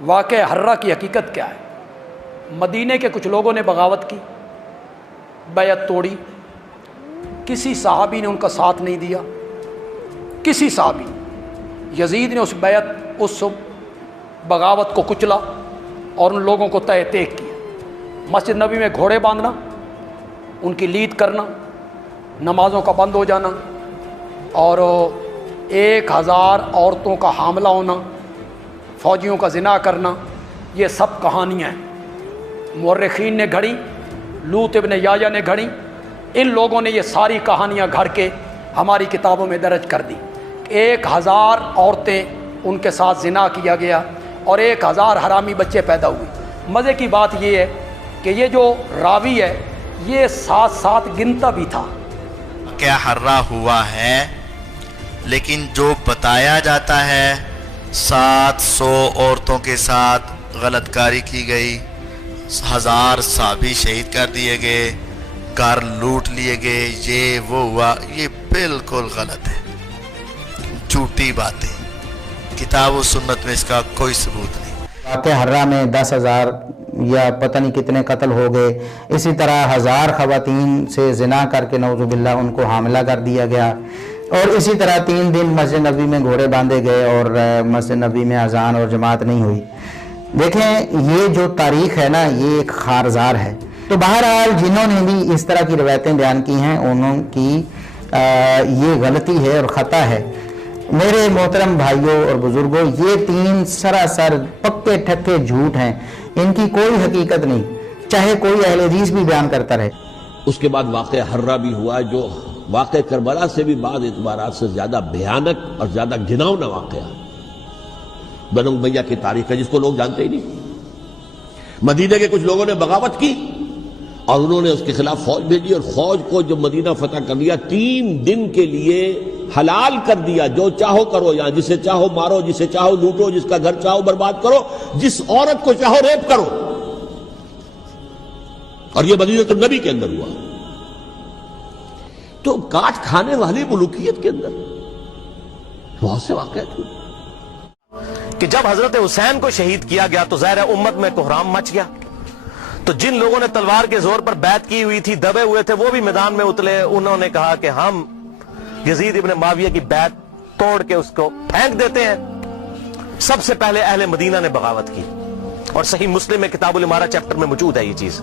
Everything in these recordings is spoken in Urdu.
واقعہ حرہ کی حقیقت کیا ہے؟ مدینے کے کچھ لوگوں نے بغاوت کی، بیعت توڑی، کسی صحابی نے ان کا ساتھ نہیں دیا، کسی صحابی۔ یزید نے اس بیعت، اس بغاوت کو کچلا اور ان لوگوں کو تہ تیغ کیا۔ مسجد نبی میں گھوڑے باندھنا، ان کی لید کرنا، نمازوں کا بند ہو جانا، اور 1000 عورتوں کا حاملہ ہونا، فوجیوں کا زنا کرنا، یہ سب کہانیاں ہیں۔ مورخین نے گھڑی، لوط ابن یایا نے گھڑی، ان لوگوں نے یہ ساری کہانیاں گھڑ کے ہماری کتابوں میں درج کر دی۔ 1000 عورتیں ان کے ساتھ زنا کیا گیا اور 1000 حرامی بچے پیدا ہوئے۔ مزے کی بات یہ ہے کہ یہ جو راوی ہے یہ ساتھ ساتھ گنتا بھی تھا۔ کیا حرہ ہوا ہے، لیکن جو بتایا جاتا ہے 700 عورتوں کے ساتھ غلط کاری کی گئی، 1000 صحابی شہید کر دیے گئے، گھر لوٹ لیے گئے، یہ وہ ہوا، یہ بالکل غلط ہے، جھوٹی باتیں، کتاب و سنت میں اس کا کوئی ثبوت نہیں۔ واقع حرہ میں 10,000 یا پتہ نہیں کتنے قتل ہو گئے، اسی طرح 1000 خواتین سے زنا کر کے نعوذ باللہ ان کو حاملہ کر دیا گیا، اور اسی طرح 3 دن مسجد نبی میں گھوڑے باندھے گئے اور مسجد نبی میں اذان اور جماعت نہیں ہوئی۔ دیکھیں یہ جو تاریخ ہے نا، یہ ایک خارزار ہے۔ تو بہرحال جنہوں نے بھی اس طرح کی روایتیں بیان کی ہیں انہوں کی یہ غلطی ہے اور خطا ہے۔ میرے محترم بھائیوں اور بزرگوں، یہ 3 سراسر پکے ٹھکے جھوٹ ہیں، ان کی کوئی حقیقت نہیں، چاہے کوئی اہل حدیث بھی بیان کرتا رہے۔ اس کے بعد واقعہ حرہ بھی ہوا، جو واقعہ کربلا سے بھی بعض اعتبارات سے زیادہ بھیانک اور زیادہ گھناؤنا واقعہ بنو امیہ کی تاریخ ہے، جس کو لوگ جانتے ہی نہیں۔ مدینے کے کچھ لوگوں نے بغاوت کی اور انہوں نے اس کے خلاف فوج بھیجی، اور فوج کو جب مدینہ فتح کر لیا 3 دن کے لیے حلال کر دیا، جو چاہو کرو، یہاں جسے چاہو مارو، جسے چاہو لوٹو، جس کا گھر چاہو برباد کرو، جس عورت کو چاہو ریپ کرو۔ اور یہ مدینہ النبی کے اندر ہوا۔ تو کاٹ کھانے والی ملوکیت کے اندر بہت سے واقعات ہوئے کہ جب حضرت حسین کو شہید کیا گیا تو ظاہر امت میں کوہرام مچ گیا، تو جن لوگوں نے تلوار کے زور پر بیعت کی ہوئی تھی، دبے ہوئے تھے، وہ بھی میدان میں اترے۔ انہوں نے کہا کہ ہم یزید ابن معاویہ کی بیعت توڑ کے اس کو پھینک دیتے ہیں۔ سب سے پہلے اہل مدینہ نے بغاوت کی، اور صحیح مسلم میں کتاب الامارہ چیپٹر میں موجود ہے یہ چیز،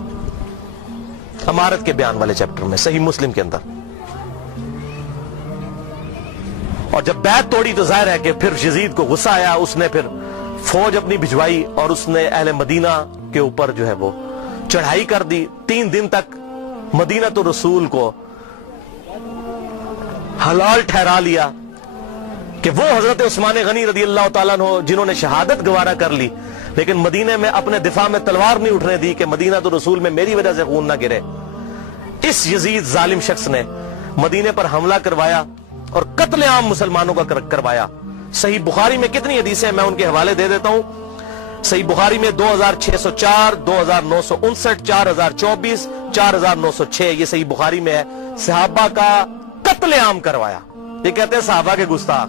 امارت کے بیان والے چیپٹر میں، صحیح مسلم کے اندر۔ اور جب بیعت توڑی تو ظاہر ہے کہ پھر یزید کو غصہ آیا، اس نے پھر فوج اپنی بھجوائی اور اس نے اہل مدینہ کے اوپر جو ہے وہ چڑھائی کر دی۔ 3 دن تک مدینہ تو رسول کو حلال ٹھہرا لیا کہ وہ حضرت عثمان غنی رضی اللہ تعالیٰ عنہ جنہوں نے شہادت گوارا کر لی، لیکن مدینہ میں اپنے دفاع میں تلوار نہیں اٹھنے دی کہ مدینہ تو رسول میں میری وجہ سے خون نہ گرے۔ اس یزید ظالم شخص نے مدینے پر حملہ کروایا اور قتل عام مسلمانوں کا کروایا۔ صحیح بخاری میں کتنی حدیثیں میں ان کے حوالے دے دیتا ہوں۔ صحیح بخاری میں 2604، 2959، 4024، 4906، یہ صحیح بخاری میں ہے۔ صحابہ کا قتل عام کروایا۔ یہ کہتے ہیں صحابہ کے گستاخ،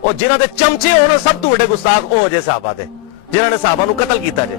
اور جنہاں دے چمچے ہونا سب تو بڑے گستاخ او جے صحابہ دے، جنہاں نے صحابہ نو قتل کیتا جے۔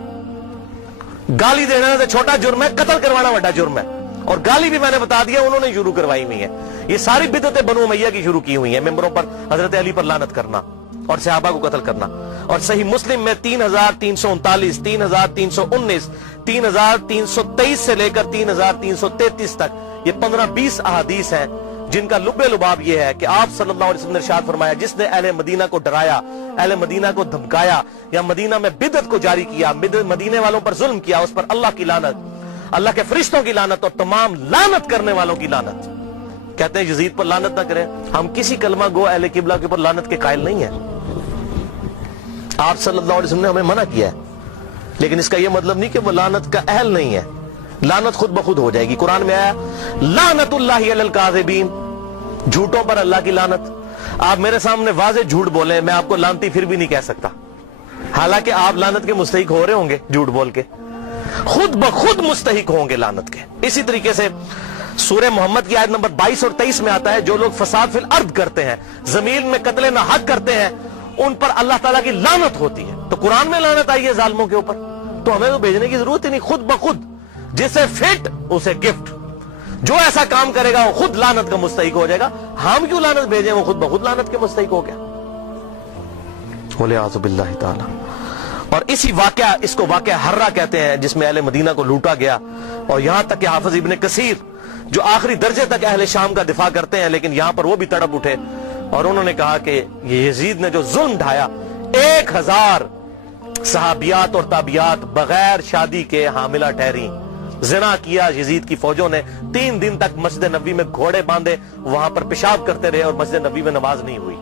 گالی دینا تے چھوٹا جرم ہے، قتل کروانا بڑا جرم ہے، اور گالی بھی میں نے بتا دیا انہوں نے شروع کروائی ہوئی ہے۔ یہ ساری بدعتیں بنو امیہ کی شروع کی ہوئی ہیں، ممبروں پر حضرت علی پر لعنت کرنا اور صحابہ کو قتل کرنا۔ اور صحیح مسلم میں 3339، 3319، 3323 سے لے کر 3333 تک یہ 15-20 احادیث ہیں جن کا لب لباب یہ ہے کہ آپ صلی اللہ علیہ وسلم نے ارشاد فرمایا، جس نے اہل مدینہ کو ڈرایا، اہل مدینہ کو دھمکایا، یا مدینہ میں بدعت کو جاری کیا، مدینے والوں پر ظلم کیا، اس پر اللہ کی لعنت، اللہ کے فرشتوں کی لعنت اور تمام لعنت کرنے والوں کی لعنت۔ کہتے ہیں یزید پر لعنت نہ کریں، ہم کسی کلمہ گو اہل قبلہ کے اوپر لعنت کے قائل نہیں ہیں۔ آپ صلی اللہ علیہ وسلم نے ہمیں منع کیا ہے، لیکن اس کا یہ مطلب نہیں کہ وہ لعنت کا اہل نہیں ہے۔ لعنت خود بخود ہو جائے گی۔ قرآن میں آیا لعنت اللہ علی الکاذبین، جھوٹوں پر اللہ کی لعنت۔ آپ میرے سامنے واضح جھوٹ بولیں، میں آپ کو لعنتی پھر بھی نہیں کہہ سکتا، حالانکہ آپ لعنت کے مستحق ہو رہے ہوں گے، جھوٹ بول کے خود بخود مستحق ہوں گے لعنت کے۔ اسی طریقے سے سورہ محمد کی آیت نمبر 22 اور 23 میں آتا ہے، جو لوگ فساد فی الارض کرتے ہیں، زمین میں قتل نہ حق کرتے ہیں، ان پر اللہ تعالیٰ کی لعنت ہوتی ہے. تو قرآن میں لعنت آئی ہے ظالموں کے اوپر, تو ہمیں تو بھیجنے کی ضرورت ہی نہیں, خود بخود جسے فٹ اسے گفٹ, جو ایسا کام کرے گا وہ خود لعنت کا مستحق ہو جائے گا. ہم کیوں لعنت بھیجیں, وہ خود بخود لعنت کے مستحق ہو گیا. وَلِعَاذُ بِاللَّهِ تعالی. اور اسی واقعہ, اس کو واقعہ حرہ کہتے ہیں, جس میں اہل مدینہ کو لوٹا گیا, اور یہاں تک کہ حافظ ابن کثیر جو آخری درجے تک اہل شام کا دفاع کرتے ہیں, لیکن یہاں پر وہ بھی تڑپ اٹھے اور انہوں نے کہا کہ یہ یزید نے جو ظلم ڈھایا, 1000 صحابیات اور تابعیات بغیر شادی کے حاملہ ٹھہری, زنا کیا یزید کی فوجوں نے. 3 دن تک مسجد نبوی میں گھوڑے باندھے, وہاں پر پیشاب کرتے رہے اور مسجد نبوی میں نماز نہیں ہوئی.